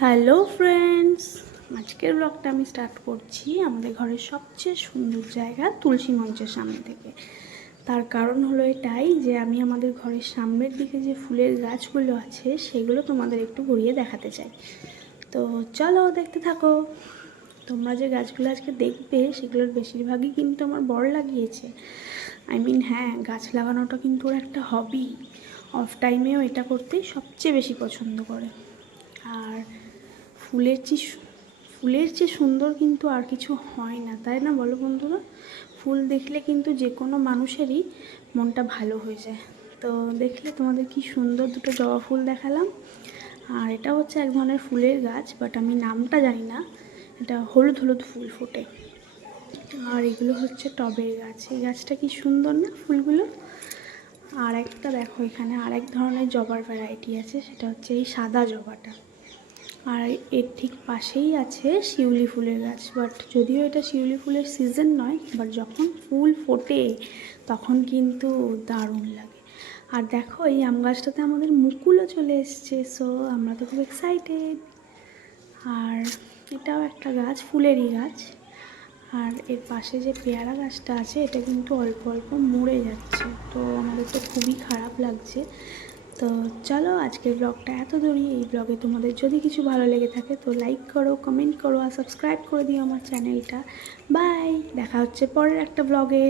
Hello friends, আজকের ব্লগটা আমি স্টার্ট করছি আমাদের ঘরের সবচেয়ে সুন্দর জায়গা তুলসী মঞ্চের সামনে থেকে। তার কারণ হলো এটাই যে আমি আমাদের ঘরের সামনের দিকে যে ফুলের গাছগুলো আছে সেগুলো তোমাদের একটু ঘুরিয়ে দেখাতে চাই। তো চলো দেখতে থাকো। তোমরা যে গাছগুলো আজকে দেখবে সেগুলোর বেশিরভাগই কিন্তু আমার বর লাগিয়েছে। হ্যাঁ, গাছ লাগানোটা কিন্তু ওর একটা হবি। অফ টাইমেও এটা করতেই সবচেয়ে বেশি পছন্দ করে। আর ফুলের যে ফুলের যে সুন্দর কিন্তু আর কিছু হয় না, তাই না বলো বন্ধুরা? ফুল দেখলে কিন্তু যে কোনো মানুষেরই মনটা ভালো হয়ে যায়। তো দেখলে তোমাদের কি সুন্দর দুটো জবা ফুল দেখালাম। আর এটা হচ্ছে এক ধরনের ফুলের গাছ, বাট আমি নামটা জানি না। এটা হলুদ হলুদ ফুল ফোটে। আর এগুলো হচ্ছে টবের গাছ। এই গাছটা কি সুন্দর না ফুলগুলো। আর একটা দেখো, এখানে আরেক ধরনের জবার ভ্যারাইটি আছে, সেটা হচ্ছে এই সাদা জবাটা। আর এর ঠিক পাশেই আছে শিউলি ফুলের গাছ, বাট যদিও এটা শিউলি ফুলের সিজন নয়, বাট যখন ফুল ফোটে তখন কিন্তু দারুণ লাগে। আর দেখো, এই আম গাছটাতে আমাদের মুকুলও চলে এসছে, সো আমরা তো খুব এক্সাইটেড। আর এটাও একটা গাছ, ফুলেরই গাছ। আর এর পাশে যে পেয়ারা গাছটা আছে এটা কিন্তু অল্প অল্প মরে যাচ্ছে, তো আমাদের তো খুবই খারাপ লাগছে। তো চলো, আজকের ব্লগটা এত দূরই। এই ব্লগে তোমাদের যদি কিছু ভালো লেগে থাকে তো লাইক করো, কমেন্ট করো আর সাবস্ক্রাইব করে দিও আমার চ্যানেলটা। বাই, দেখা হচ্ছে পরের একটা ব্লগে।